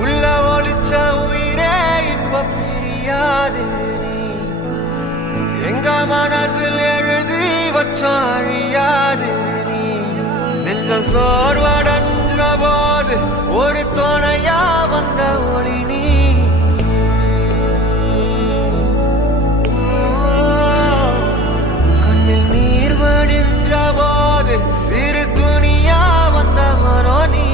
உள்ள ஒளிச்ச உயிரே இப்ப பிரியாது நீ, எங்க மனசில் எழுதி வச்சோம் அழியாது நீ. நெஞ்சம் சோர்வடைஞ்ச போது ஒரு துணையா வந்த ஒளி நீ. கண்ணில் நீர் வடிஞ்ச போது சிறு துணியா வந்த மனோ நீ.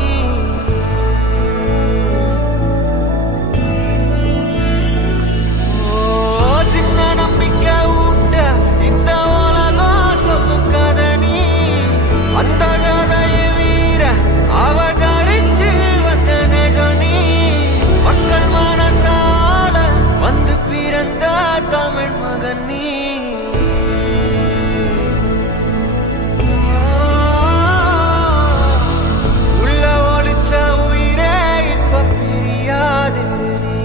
சின்ன நம்பிக்கை ஊட்ட இந்த உலகம் சொல்லும் கதை நீ. அந்த கதையை வீர அவதரிச்சு வந்த நெஜம் நீ. மக்கள் மனசால வந்து பிறந்த தமிழ் மகன் நீ. உள்ள ஒளிச்ச உயிரே இப்ப பிரியாது நீ.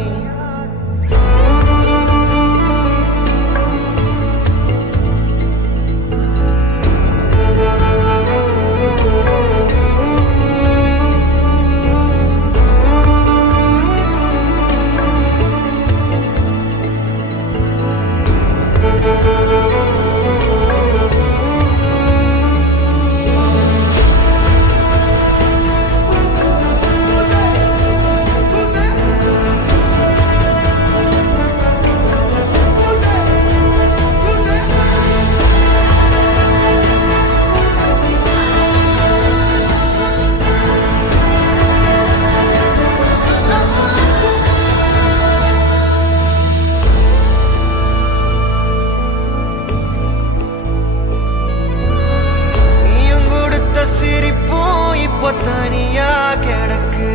நீயும் கொடுத்த சிரிப்பும் இப்போ தனியா கிடக்கு.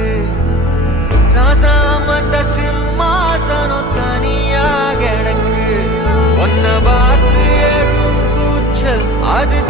ராசாம் அந்த சிம்மாசனம் தனியா கிடக்கு. உன்னை பார்த்து எழும் கூச்சல் அது